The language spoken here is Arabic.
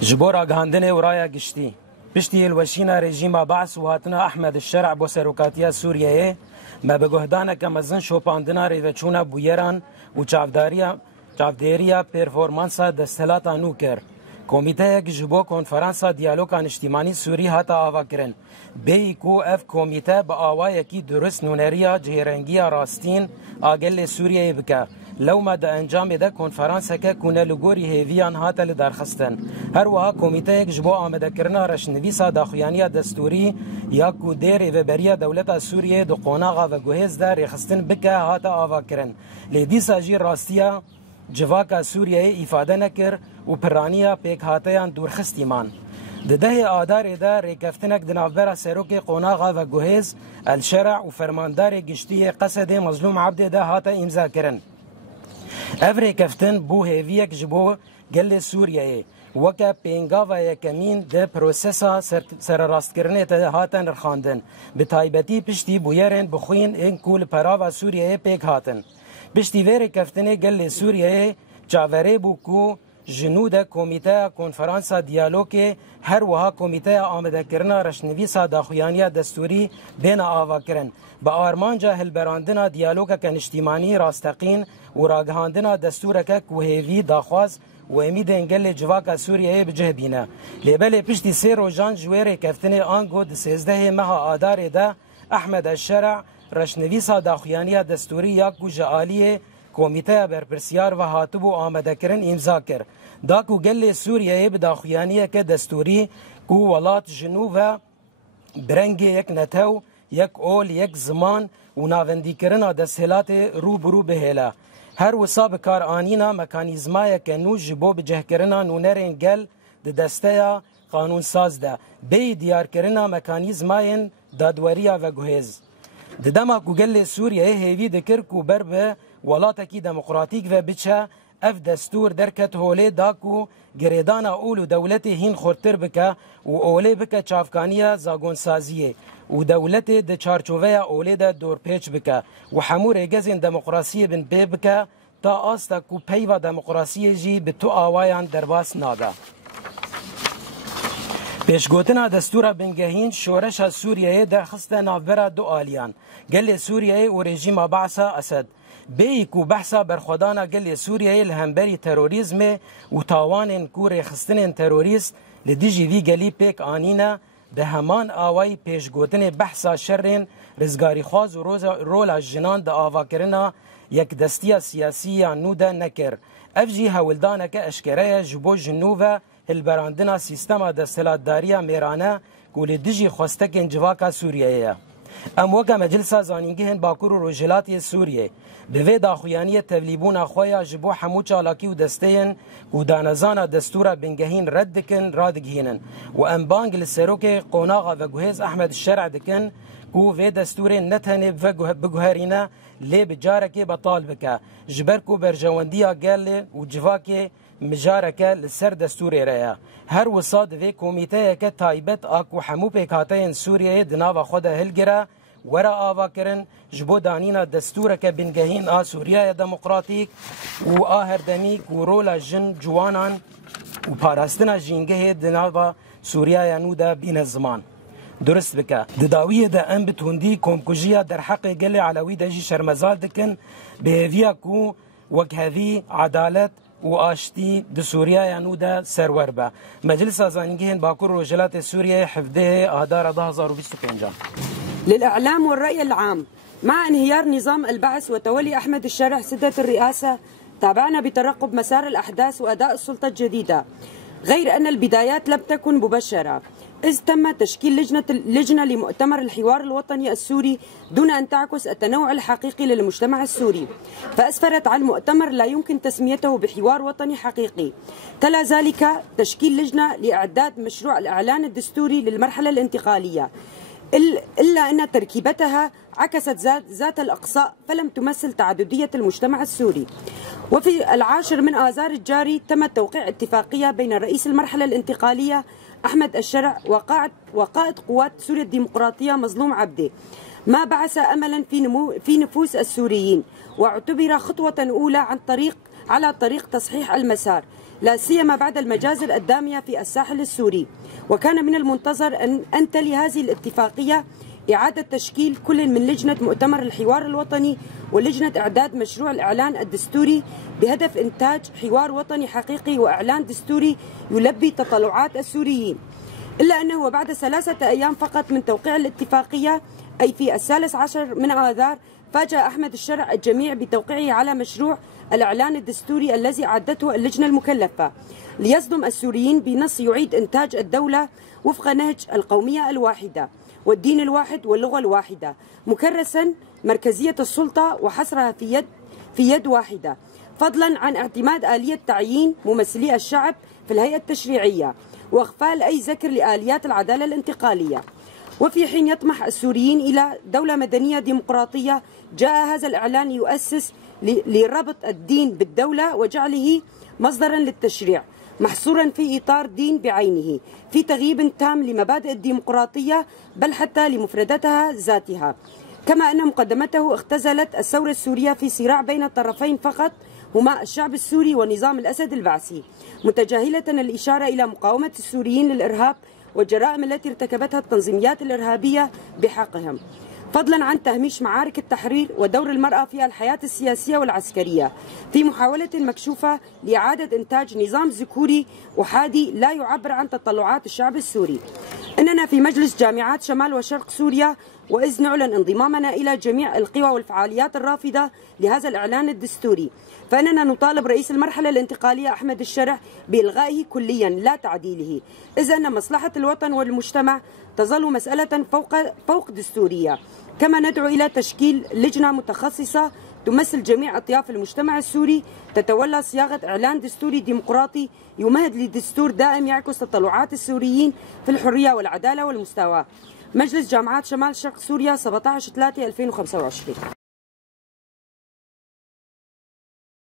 جبورا غاندنه ورايا گشتي پشتی الوشینا رژیم بعث و هاتنا احمد الشرع بو سروکاتیا سوریه ما بگهدانه که مزن شوپاندنا ریوچونا بویران و چاوداریا پرفورمانسا دستلاتا نوکر کمیته یک جبو کنفرانسا دیالوگان اجتماعی سوری هاتا آوا کرن بی کو اف کمیته با آوای کی درست نونریا جهرنگیا راستین آگل سوریه بکه لو ما ده انجام ده کنفرانس که کنه لگوری هیویان هاتا لدرخستن هر وها کمیته یک جبو آمده کرنا رشنویسا داخویانی دستوری یا کو دیر و بریا دولت سوریه دو قوناغا و گوهز ده ریخستن بکه هاتا آوا کرن لیدیسا جی راستیا جواکا سوریه ifade نکر و پرانیا پیک هاتیان دورخستیمان ده آدار ده ریکفتنک دنافبرا سروک قوناغا و گوهز الشرع و فرماندار گشتی قصد مظلوم عبد ده هاتا امضا کرن اف ریکفتن بو هیویک جبو گل سوریه وکا پینگا و یکمین ده پروسسا سر راست کرنه ده هاتن رخاندن به تایبتی پشتی بویرن بخوین این کول پرا و سوریه پیک هاتن پشتی ویری کفتنه گل سوریه چاوره بو کو جنود کمیته کنفرانسا دیالوگ هر وها کمیته آمده کرنا رشنویسا داخویانی دستوری بین آوا کرن با آرمانجا هلبراندنا دیالوگ کن اجتماعی راستقین و راگهاندنا دستور که کوهیوی داخواز و امید انگل جواک سوریه بجه بینه لیبل پشتی سی روژان جویر کفتنه آنگو ده 13 ماه آدار ده احمد الشرع رشنویسا داخویانی دستوری یا کوجه آلیه کمیته برپرسیار و هاتبو آمده کرن امضا کر داکو گل سوریه بداخویانی که دستوری کو ولات جنوب برنگ یک نتو یک اول یک زمان و ناوندی کرنا دستهلات روبرو بهلا هر وصاب کار آنینا مکانیزمای که نو جبو بجه کرنا نونرین گل ده دسته قانون ساز ده بی دیار کرنا مکانیزماین دادوریا و گوهز دما گوگل سوریه هیوی دکر کو بر به ولاتکی دموکراتیک و بچه اف دستور درکت هوله داکو گریدانا اولو دولت هین خورتر بکه و اوله بکه چافکانیه زاگون سازیه و دولت ده چارچووه اوله ده دور پیچ بکه و حمور گزین دموکراسی بن بی بکه تا آستا کو پیوا دموکراسی جی به تو آوایان درباس ناده پیشگوتنا دستور بنگهین شورش سوریه در خسته نافبرا دو آلیان گل سوریه و رژیم بعث اسد بی کو بحثا برخودانا گل سوریه لهمبری تروریزم و تاوان کو رخستن تروریست لدیجی وی گلی پیک آنینا به همان آوای پیشگوتن بحثا شرین رزگاری خواز و رول جنان دا آوا کرنا یک دستی سیاسی نوده نکر افجی هولدانه که اشکره جبو جنوبه البراندنا سیستما دستلاتداریا میرانه گولی دیجی خوستکن جواکا سوریه ام وکا مجلسا زانینگهن باکور و روجلاتی سوریه به وی داخویانی تبلیبون خویا جبو حمو چالاکی و دستین و دانزانا دستورا بنگهین رد دکن رادگهینن و ام بانگ لسروک قوناغا و گوهز احمد الشرع دکن کو وی دستور نتهنه و بگوهرینه لی بجارکی بطال بکه جبر کو برجواندیا گل و جواکی مجارکه لسر دستوری ریا هر وساد وی کمیته که تایبت آکو حمو پیکاتین سوریه دناو خود هلگره ورا آوا کرن جبو دانینا دستور که بنگهین سوریه دموکراتیک و هردمیک و رولا جن جوانان و پاراستنا جینگه دناو سوریه نودا بین زمان درست بکه دداویه ده ام بتوندی کمکوژیا در حق گل علوی دجی شرمزال دکن به ویا کو وکهوی عدالت و آشتی د سوریه یانو ده سرور به مجلس زانینگهن باکور روجلات سوریه حفظه آدار 2025 للإعلام والرأي العام مع انهيار نظام البعث وتولي أحمد الشرع سدة الرئاسة تابعنا بترقب مسار الأحداث وأداء السلطة الجديدة غير أن البدايات لم تكن مبشرة إذ تم تشكيل لجنة لمؤتمر الحوار الوطني السوري دون أن تعكس التنوع الحقيقي للمجتمع السوري فأسفرت عن مؤتمر لا يمكن تسميته بحوار وطني حقيقي تلا ذلك تشكيل لجنة لإعداد مشروع الإعلان الدستوري للمرحلة الانتقالية إلا أن تركيبتها عكست ذات الأقصاء فلم تمثل تعددية المجتمع السوري وفي 10 من آذار الجاري تم توقيع اتفاقية بين رئيس المرحلة الانتقالية أحمد الشرع وقائد قوات سوريا الديمقراطية مظلوم عبده ما بعث أملا في نفوس السوريين واعتبر خطوة أولى على طريق تصحيح المسار لا سيما بعد المجازر الدامية في الساحل السوري. وكان من المنتظر أن تلي هذه الاتفاقية إعادة تشكيل كل من لجنة مؤتمر الحوار الوطني ولجنة إعداد مشروع الإعلان الدستوري بهدف إنتاج حوار وطني حقيقي وإعلان دستوري يلبي تطلعات السوريين. إلا أنه وبعد 3 أيام فقط من توقيع الاتفاقية، أي في 13 من آذار، فاجأ أحمد الشرع الجميع بتوقيعه على مشروع الإعلان الدستوري الذي أعدته اللجنة المكلفة ليصدم السوريين بنص يعيد إنتاج الدولة وفق نهج القومية الواحدة والدين الواحد واللغة الواحدة، مكرسا مركزية السلطة وحصرها في يد واحدة، فضلا عن اعتماد آلية تعيين ممثلي الشعب في الهيئة التشريعية وإغفال أي ذكر لآليات العدالة الانتقالية. وفي حين يطمح السوريين إلى دولة مدنية ديمقراطية، جاء هذا الإعلان يؤسس لربط الدين بالدولة وجعله مصدرا للتشريع، محصورا في إطار دين بعينه، في تغييب تام لمبادئ الديمقراطية بل حتى لمفردتها ذاتها. كما أن مقدمته اختزلت الثورة السورية في صراع بين الطرفين فقط، هما الشعب السوري ونظام الأسد البعثي، متجاهلة الإشارة إلى مقاومة السوريين للإرهاب والجرائم التي ارتكبتها التنظيمات الإرهابية بحقهم، فضلا عن تهميش معارك التحرير ودور المرأة في الحياة السياسية والعسكرية، في محاولة مكشوفة لإعادة إنتاج نظام ذكوري أحادي لا يعبر عن تطلعات الشعب السوري. إننا في مجلس جامعات شمال وشرق سوريا، وإذ نعلن انضمامنا إلى جميع القوى والفعاليات الرافضة لهذا الإعلان الدستوري، فإننا نطالب رئيس المرحلة الانتقالية أحمد الشرع بإلغائه كليا لا تعديله، إذ أن مصلحة الوطن والمجتمع تظل مسألة فوق دستورية. كما ندعو إلى تشكيل لجنة متخصصة تمثل جميع أطياف المجتمع السوري، تتولى صياغة إعلان دستوري ديمقراطي يمهد لدستور دائم يعكس تطلعات السوريين في الحرية والعدالة والمساواة. مجلس جامعات شمال شرق سوريا، 17/3/2025.